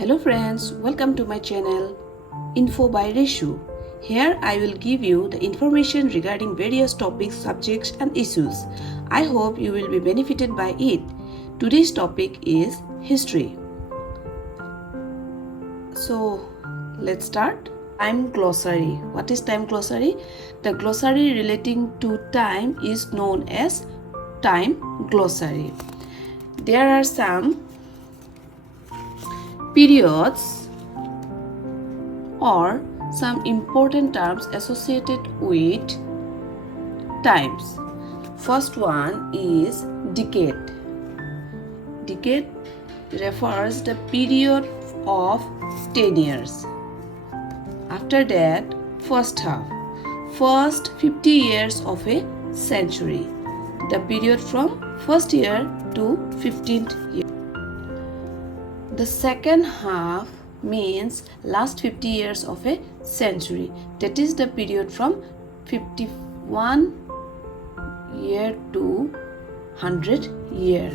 Hello friends, welcome to my channel Info by Reshu. Here I will give you the information regarding various topics, subjects and issues. I hope you will be benefited by it. Today's topic is history. So let's start. Time glossary. What is time glossary? The glossary relating to time is known as time glossary. There are some periods or some important terms associated with times. First one is decade. Decade refers the period of 10 years. After that, first half. First 50 years of a century. The period from first year to 15th year. The second half means last 50 years of a century. That is the period from 51 year to 100 year.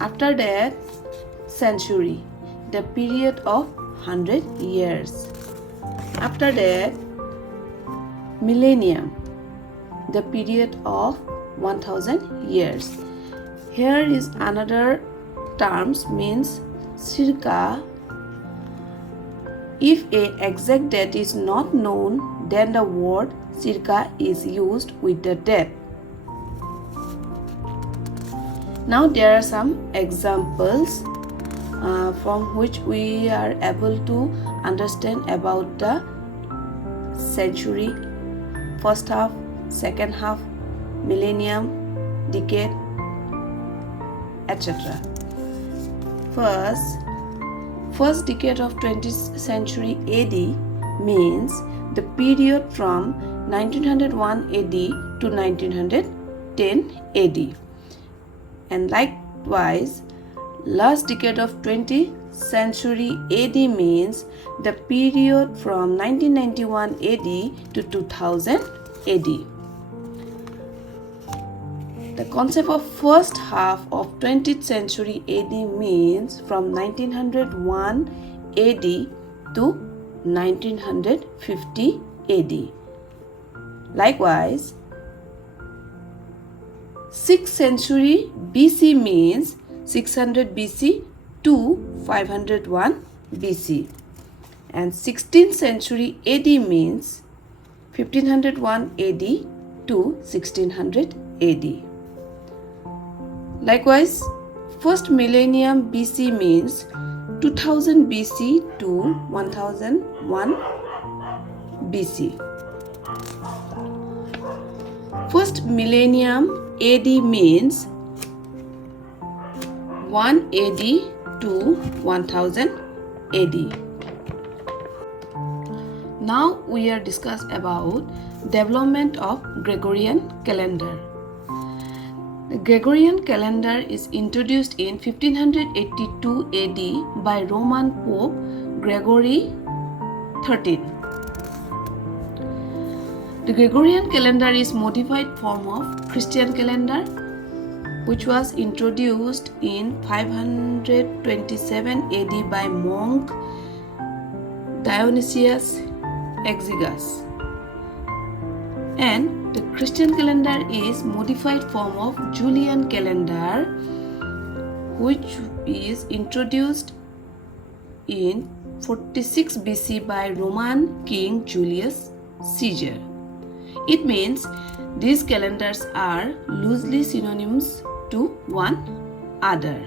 After that, century, the period of 100 years. After that, millennium, the period of 1000 years. Here is another terms means circa. If an exact date is not known, then the word circa is used with the date. Now there are some examples from which we are able to understand about the century, first half, second half, millennium, decade, etc. First decade of 20th century AD means the period from 1901 AD to 1910 AD. And likewise, last decade of 20th century AD means the period from 1991 AD to 2000 AD. The concept of first half of 20th century AD means from 1901 AD to 1950 AD. Likewise, 6th century BC means 600 BC to 501 BC. And 16th century AD means 1501 AD to 1600 AD. Likewise, first millennium BC means 2000 BC to 1001 BC. First millennium AD means 1 AD to 1000 AD. Now we are discussing about development of Gregorian calendar. The Gregorian calendar is introduced in 1582 AD by Roman Pope Gregory XIII. The Gregorian calendar is modified form of Christian calendar, which was introduced in 527 AD by monk Dionysius Exiguus. And the Christian calendar is modified form of Julian calendar, which is introduced in 46 BC by Roman King Julius Caesar. It means these calendars are loosely synonyms to one other.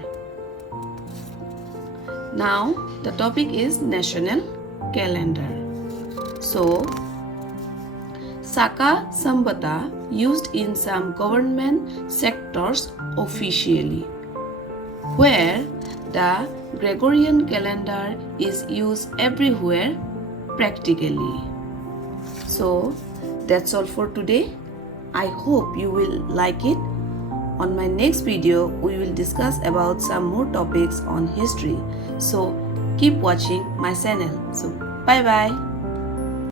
Now the topic is national calendar. So, Saka Sambata used in some government sectors officially, where the Gregorian calendar is used everywhere practically. So that's all for today. I hope you will like it. On my next video, we will discuss about some more topics on history. So keep watching my channel. So bye bye.